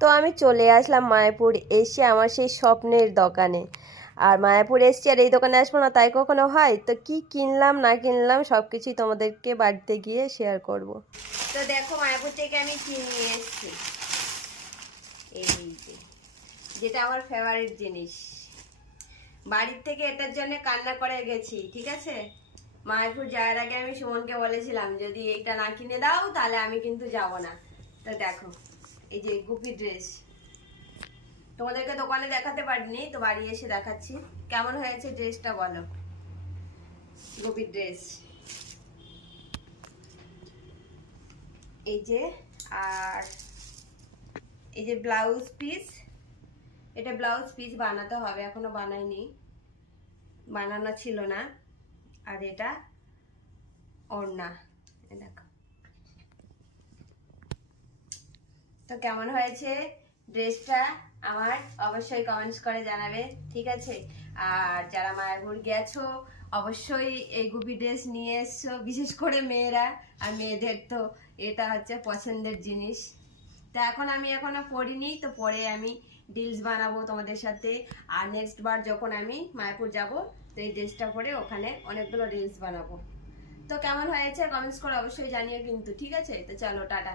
তো আমি চলে আসলাম মায়াপুর, এসে আমার সেই স্বপ্নের দোকানে। আর মায়াপুর এসছি আর এই দোকানে আসবো না তাই কখনো হয়? তো কি কিনলাম না কিনলাম সব কিছুই তোমাদেরকে বাড়িতে গিয়ে শেয়ার করব। তো দেখো মায়াপুর থেকে আমি কি নিয়ে এসছি, এই যে, যেটা আমার ফেভারিট জিনিস। বাড়ির থেকে এটার জন্য কান্না করে গেছি, ঠিক আছে। মায়াপুর যাওয়ার আগে আমি সুমনকে বলেছিলাম যদি এইটা না কিনে দাও তাহলে আমি কিন্তু যাব না। তো দেখো, এই যে গুপি ড্রেস, তোমাদেরকে দোকানে দেখাতে পারিনি, তো বাড়ি এসে দেখাচ্ছি। কেমন হয়েছে ড্রেসটা বলো? গুপি ড্রেস, এই যে। আর এই যে ব্লাউজ পিস, এটা ব্লাউজ পিস বানাতে হবে, এখনো বানাইনি, বানানো ছিল না। আর এটা ওড়না, দেখো। তো কেমন হয়েছে ড্রেসটা আমার অবশ্যই কমেন্টস করে জানাবে, ঠিক আছে। আর যারা মায়াপুর গেছো অবশ্যই এই গুপি ড্রেস নিয়ে এসছো, বিশেষ করে মেয়েরা। আর মেয়েদের তো এটা হচ্ছে পছন্দের জিনিস। তো এখন আমি এখনো পরিনি, তো পরে আমি রিলস বানাবো তোমাদের সাথে। আর নেক্সট বার যখন আমি মায়াপুর যাব তো এই ড্রেসটা পরে ওখানে অনেকগুলো রিলস বানাবো। তো কেমন হয়েছে কমেন্টস করে অবশ্যই জানিও কিন্তু, ঠিক আছে। তো চলো টাটা।